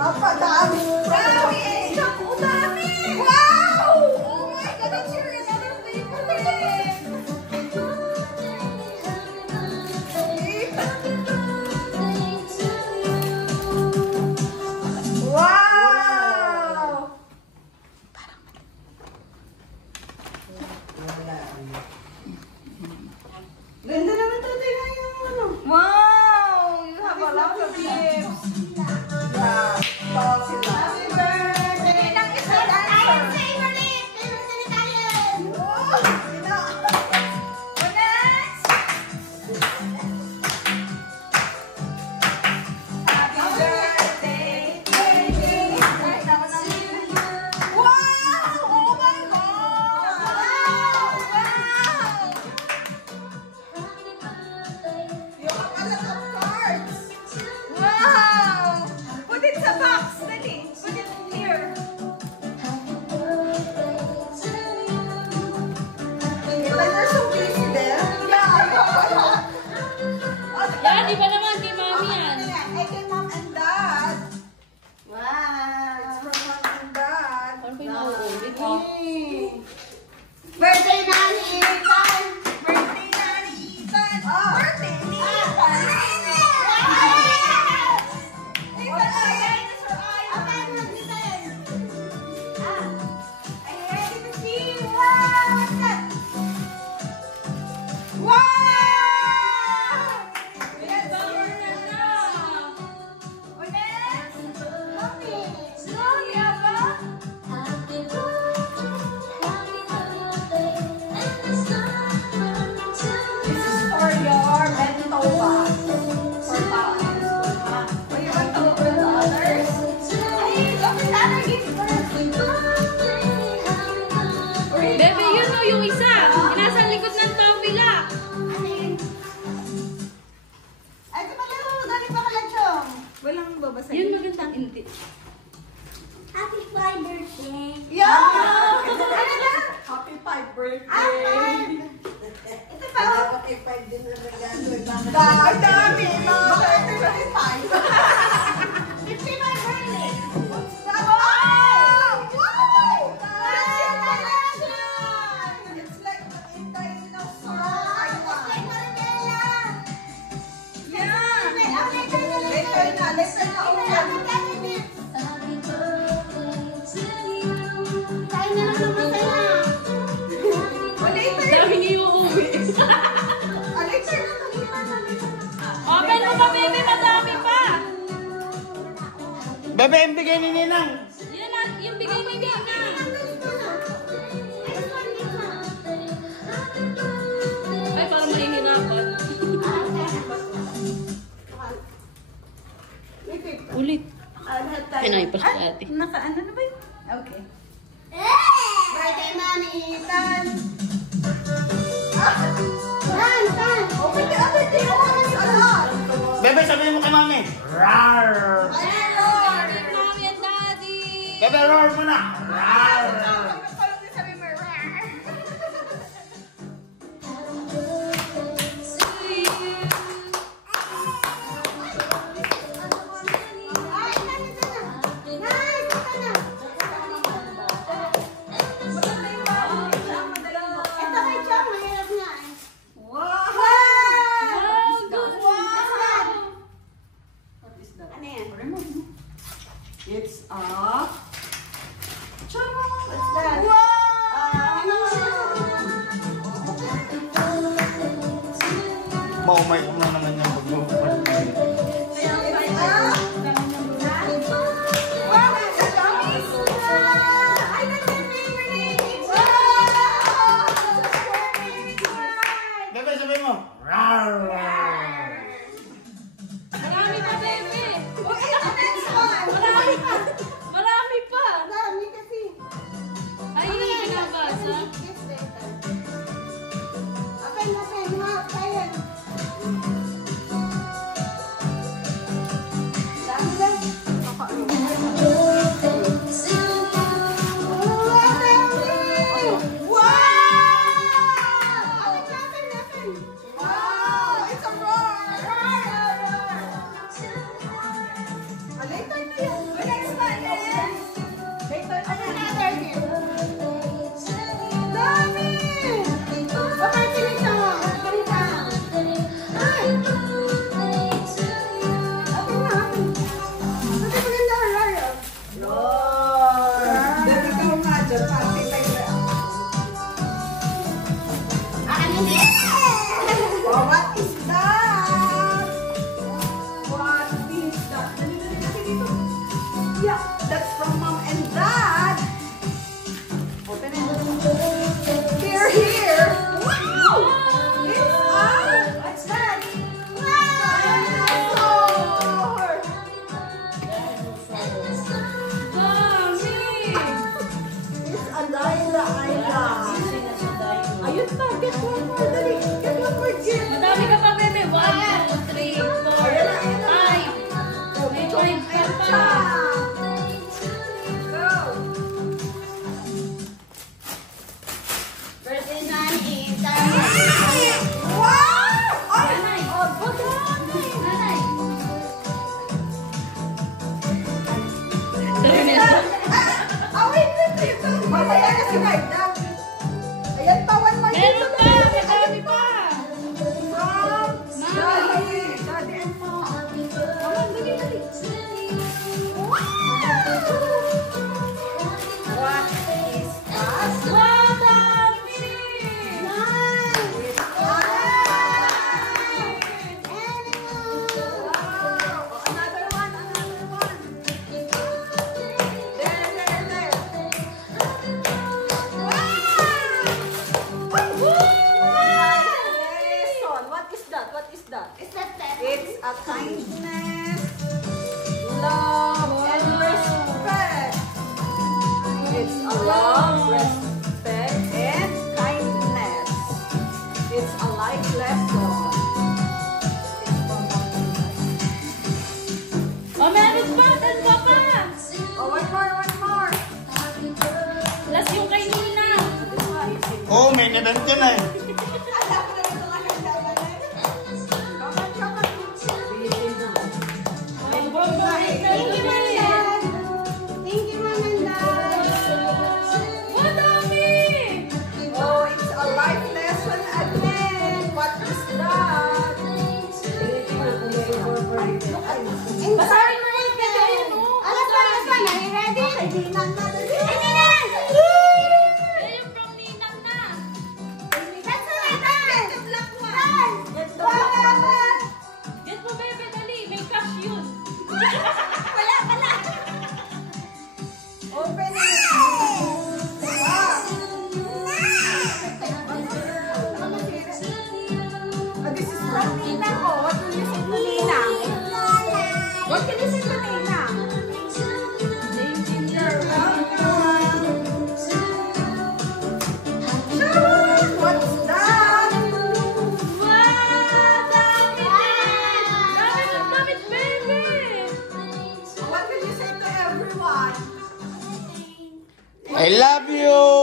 Mapadami. Dami eh. Naku, dami. Wow! Oh my God, that's your another favorite. Wow! Ganda naman ito. Tingnan yung ano. Wow! You have a lot of gifts. Yeah. Tawag sila. Happy birthday! Nang isa tayo. Favorite! Favorite na tayo. Wow! Sino? Next! Happy birthday! Wow! Oh my God! Wow! You have a lot of cards. Wow! Put it sa box, dali. Put it here. Like you're so busy there. Yeah. Yan, di ba naman kay mami yan? Ay, kay mom and dad. Wow. It's from mom and dad. Ano pa yung nauulit? Oh. Birthday na ni Ethan! Birthday na ni Ethan! Birthday ni Ethan! Ethan, dinosaur eye! Are you ready to see? Wow! What's that? Wow! Yes, this is for your bento box. For Pao's. Oh, you want to open the others? Ay, open the other gift first. Bebe, yun o, yung isa. Nasa likod ng tabila. Ano yun? Ay, kumalaw. Dali pa ka lang, Chong. Walang babasa. Yun maganda. Hindi. Happy birthday! Yeah! Ano na? Happy 5 birthday! Ito pa. Happy 5 din ang regalo. Dami, dami. Mga 35. 50 my birthday! Wow! Wow! That's your collection! It's like the dinosaur icon. Yeah! Later na ulan. Tayo na lang naman tayo. O later. Dami niyo uuwi. Later na. Open mo pa, baby. Madami pa. Bebe, yung bigay ni Ninang. Yan na, yung bigay ni Nina. Ay, parang mahihirapan. Ulit. Pinaipas ka ate. Naka-ano na ba yun? Okay. Birthday na ni Ethan. Open the other thing. Bebe, sabihin mo kay mami. Rar! Happy mommy and daddy. Bebe, roar mo na. Rar! It's a charot. What's that? Maumay ko na naman yung pag-birthday. Bebe, sabihin mo. Rar! Marami pa, baby. Marami pa. Marami pa. Marami kasi. Ay, binabasa. Open, ha? Tayo. Cha-cha! Go! Birthday man is Wow! Ay! Nanay. Oh, ba't Nanay. wait, ito. Mamaya na si Maida. Ayan, tawan mo. Meron pa! Madami pa! Daddy. Daddy and mom. Mama, dali, dali. What is that? Wow, dami! Another one, another one. There, there, there. Lesson. What is that? What is that? Is that that? It's a kindness, love, and respect. It's a love, respect, and kindness. It's a life lesson. Oh, meron pa! Dalawa pa! Oh, one more, one more. Last yung kay Nina. Oh, may event ka na eh. Thank you, Mami. Thank you, Mom and Dad. Wow, dami! Oh, it's a life lesson again. What is that? Basahin mo ulit kasi ayun, oh. Last one. Are you ready? Okay, Ninang na. Yan yung from Ninang na. That's the one. The black one. Get the black one. Get mo, bebe, dali. May cash yun. Wala. Open it. This is from Nina. Oh, what will you say to Nina? What can you say to Nina? You're welcome. Sharon, what's that? Wow, dami din. Dami, bebe. What will you say to everyone? I love you!